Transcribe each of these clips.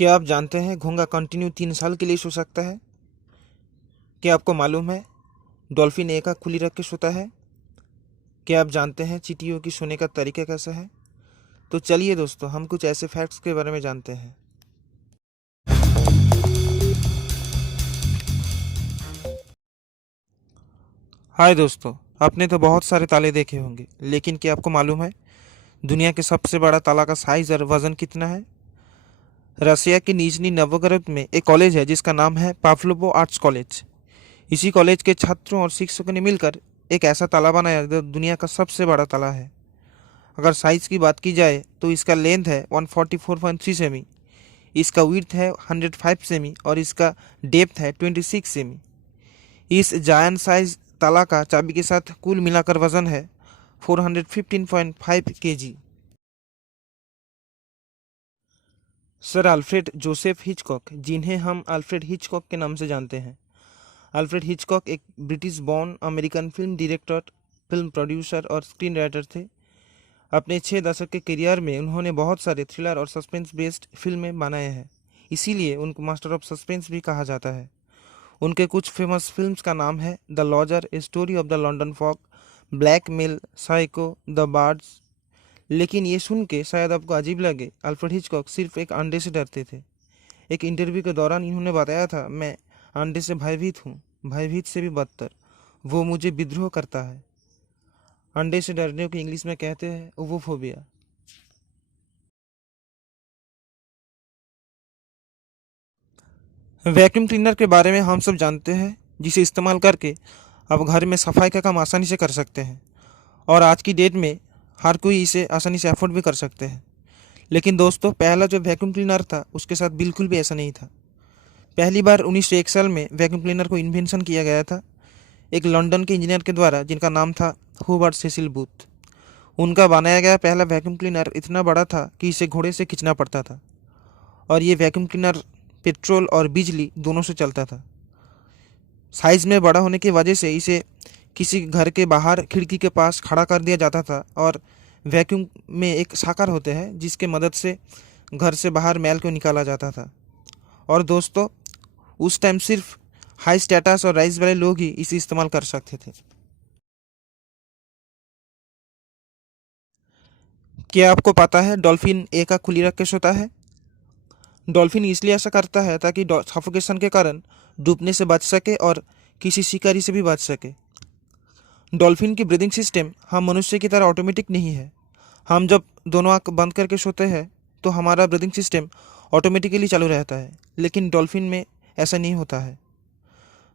क्या आप जानते हैं घोंघा कंटिन्यू 3 साल के लिए सो सकता है? क्या आपको मालूम है डॉल्फिन एक आँख खुली रख के सोता है? क्या आप जानते हैं चींटियों की सोने का तरीका कैसा है? तो चलिए दोस्तों, हम कुछ ऐसे फैक्ट्स के बारे में जानते हैं। हाय दोस्तों, आपने तो बहुत सारे ताले देखे होंगे, लेकिन क्या आपको मालूम है दुनिया के सबसे बड़ा ताला का साइज और वजन कितना है? रसिया के निजनी नवगोरोड में एक कॉलेज है जिसका नाम है पावलोव आर्ट्स कॉलेज। इसी कॉलेज के छात्रों और शिक्षकों ने मिलकर एक ऐसा ताला बनाया जो दुनिया का सबसे बड़ा ताला है। अगर साइज़ की बात की जाए तो इसका लेंथ है 144.3 सेमी, इसका विड्थ है 105 सेमी और इसका डेप्थ है 26 सेमी। इस जायंट साइज ताला का चाबी के साथ कुल मिलाकर वजन है 415.5 KG. Sir Alfred Joseph Hitchcock, जिन्हें हम अल्फ्रेड हिचकॉक के नाम से जानते हैं। अल्फ्रेड हिचकॉक एक British born American film director, film producer और स्क्रीन राइटर थे। अपने 6 दशक के करियर में उन्होंने बहुत सारे थ्रिलर और सस्पेंस बेस्ड फिल्में बनाए हैं, इसीलिए उनको मास्टर ऑफ सस्पेंस भी कहा जाता है। उनके कुछ फेमस फिल्म्स का नाम है the logger, a story of the London fog, blackmail, psycho, the birds. लेकिन ये सुन के शायद आपको अजीब लगे, अल्फ्रेड हिचकॉक सिर्फ एक अंडे से डरते थे। एक इंटरव्यू के दौरान इन्होंने बताया था, मैं अंडे से भयभीत हूँ, भयभीत से भी बदतर, वो मुझे विद्रोह करता है। अंडे से डरने को इंग्लिश में कहते हैं ओवोफोबिया। वैक्यूम क्लीनर के बारे में हम सब जानते हैं, जिसे इस्तेमाल करके आप घर में सफाई का काम आसानी से कर सकते हैं और आज की डेट में हर कोई इसे आसानी से अफोर्ड भी कर सकते हैं। लेकिन दोस्तों, पहला जो वैक्यूम क्लीनर था उसके साथ बिल्कुल भी ऐसा नहीं था। पहली बार 1901 साल में वैक्यूम क्लीनर को इन्वेंशन किया गया था एक लंदन के इंजीनियर के द्वारा, जिनका नाम था हूबर्ट सेसिल बूथ। उनका बनाया गया पहला वैक्यूम क्लीनर इतना बड़ा था कि इसे घोड़े से खींचना पड़ता था और ये वैक्यूम क्लीनर पेट्रोल और बिजली दोनों से चलता था। साइज़ में बड़ा होने की वजह से इसे किसी घर के बाहर खिड़की के पास खड़ा कर दिया जाता था और वैक्यूम में एक साकर होते हैं जिसके मदद से घर से बाहर मैल को निकाला जाता था। और दोस्तों, उस टाइम सिर्फ हाई स्टेटस और राइज वाले लोग ही इसे इस्तेमाल कर सकते थे। क्या आपको पता है डॉल्फिन एक आँख खुली रख के सोता है? डॉल्फिन इसलिए ऐसा करता है ताकि सफोकेशन के कारण डूबने से बच सके और किसी शिकारी से भी बच सके। डॉल्फिन की ब्रीदिंग सिस्टम हम मनुष्य की तरह ऑटोमेटिक नहीं है। हम जब दोनों आँख बंद करके सोते हैं तो हमारा ब्रीदिंग सिस्टम ऑटोमेटिकली चालू रहता है, लेकिन डॉल्फिन में ऐसा नहीं होता है।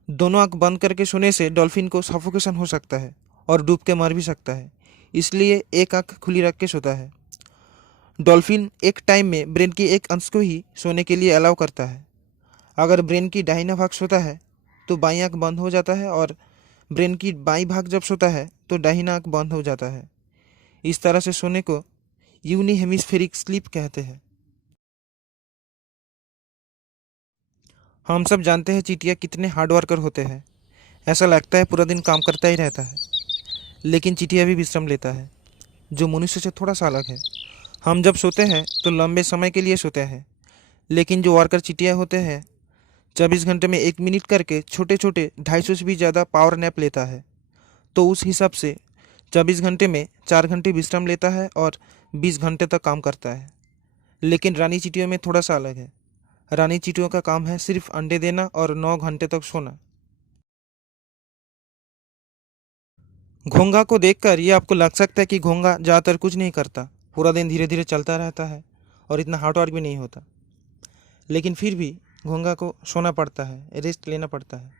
दोनों आँख बंद करके सोने से डॉल्फिन को सफोकेशन हो सकता है और डूब के मर भी सकता है, इसलिए एक आँख खुली रख के सोता है। डॉल्फिन एक टाइम में ब्रेन के एक अंश को ही सोने के लिए अलाउ करता है। अगर ब्रेन की दाहिना भाग सोता है तो बाईं आँख बंद हो जाता है और ब्रेन की बाईं भाग जब सोता है तो दाहिना आँख बंद हो जाता है। इस तरह से सोने को यूनी हेमिस्फेरिक स्लीप कहते हैं। हम सब जानते हैं चींटियाँ कितने हार्ड वर्कर होते हैं। ऐसा लगता है पूरा दिन काम करता ही रहता है, लेकिन चींटियाँ भी विश्राम लेता है, जो मनुष्य से थोड़ा सा अलग है। हम जब सोते हैं तो लंबे समय के लिए सोते हैं, लेकिन जो वर्कर चींटियाँ होते हैं 24 घंटे में 1 मिनट करके छोटे छोटे 250 से भी ज़्यादा पावर नैप लेता है। तो उस हिसाब से 24 घंटे में 4 घंटे विश्राम लेता है और 20 घंटे तक काम करता है। लेकिन रानी चींटियों में थोड़ा सा अलग है। रानी चींटियों का काम है सिर्फ अंडे देना और 9 घंटे तक सोना। घोंघा को देखकर ये आपको लग सकता है कि घोंघा ज़्यादातर कुछ नहीं करता, पूरा दिन धीरे धीरे चलता रहता है और इतना हार्ड वर्क भी नहीं होता। लेकिन फिर भी घोंघा को सोना पड़ता है, रेस्ट लेना पड़ता है।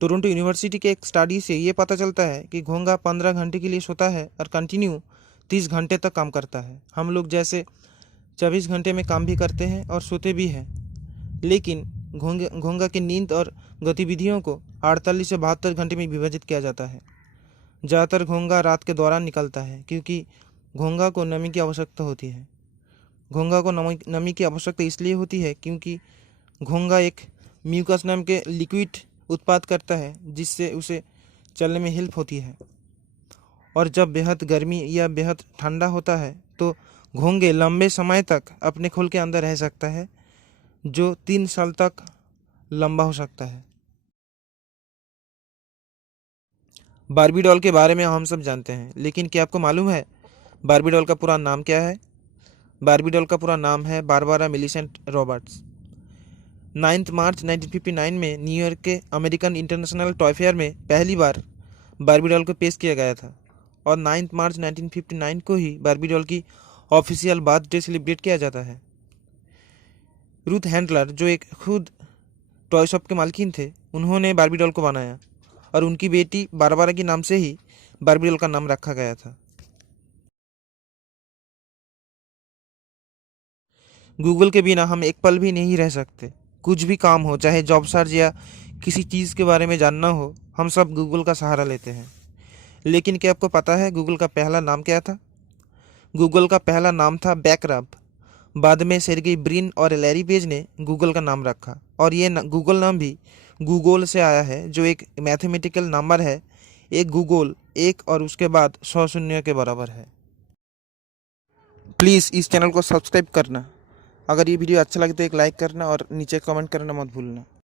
टोरंटो यूनिवर्सिटी के एक स्टडी से ये पता चलता है कि घोंघा 15 घंटे के लिए सोता है और कंटिन्यू 30 घंटे तक काम करता है। हम लोग जैसे 24 घंटे में काम भी करते हैं और सोते भी हैं, लेकिन घोंघा की नींद और गतिविधियों को 48 से 72 घंटे में विभाजित किया जाता है। ज़्यादातर घोंघा रात के दौरान निकलता है क्योंकि घोंघा को नमी की आवश्यकता होती है। घोंघा को नमी की आवश्यकता इसलिए होती है क्योंकि घोंघा एक म्यूकस नाम के लिक्विड उत्पाद करता है जिससे उसे चलने में हेल्प होती है। और जब बेहद गर्मी या बेहद ठंडा होता है तो घोंघे लंबे समय तक अपने खोल के अंदर रह सकता है, जो 3 साल तक लंबा हो सकता है। बार्बी डॉल के बारे में हम सब जानते हैं, लेकिन क्या आपको मालूम है बार्बी डॉल का पूरा नाम क्या है? बार्बी डॉल का पूरा नाम है बारबरा मिलिसेंट रॉबर्ट्स। 9 मार्च 1959 में न्यूयॉर्क के अमेरिकन इंटरनेशनल टॉय फेयर में पहली बार बार्बी डॉल को पेश किया गया था और 9 मार्च 1959 को ही बार्बी डॉल की ऑफिशियल बर्थडे सेलिब्रेट किया जाता है। रूथ हैंडलर, जो एक खुद टॉय शॉप के मालकिन थे, उन्होंने बार्बी डॉल को बनाया और उनकी बेटी बारबरा के नाम से ही बार्बी डॉल का नाम रखा गया था। गूगल के बिना हम एक पल भी नहीं रह सकते। कुछ भी काम हो, चाहे जॉब सर्च या किसी चीज़ के बारे में जानना हो, हम सब गूगल का सहारा लेते हैं। लेकिन क्या आपको पता है गूगल का पहला नाम क्या था? गूगल का पहला नाम था बैकरब। बाद में सेर्गेई ब्रिन और लैरी पेज ने गूगल का नाम रखा और ये गूगल नाम भी गूगल से आया है, जो एक मैथमेटिकल नंबर है। एक गूगल एक और उसके बाद 100 शून्य के बराबर है। प्लीज़ इस चैनल को सब्सक्राइब करना। अगर ये वीडियो अच्छा लगे तो एक लाइक करना और नीचे कमेंट करना मत भूलना।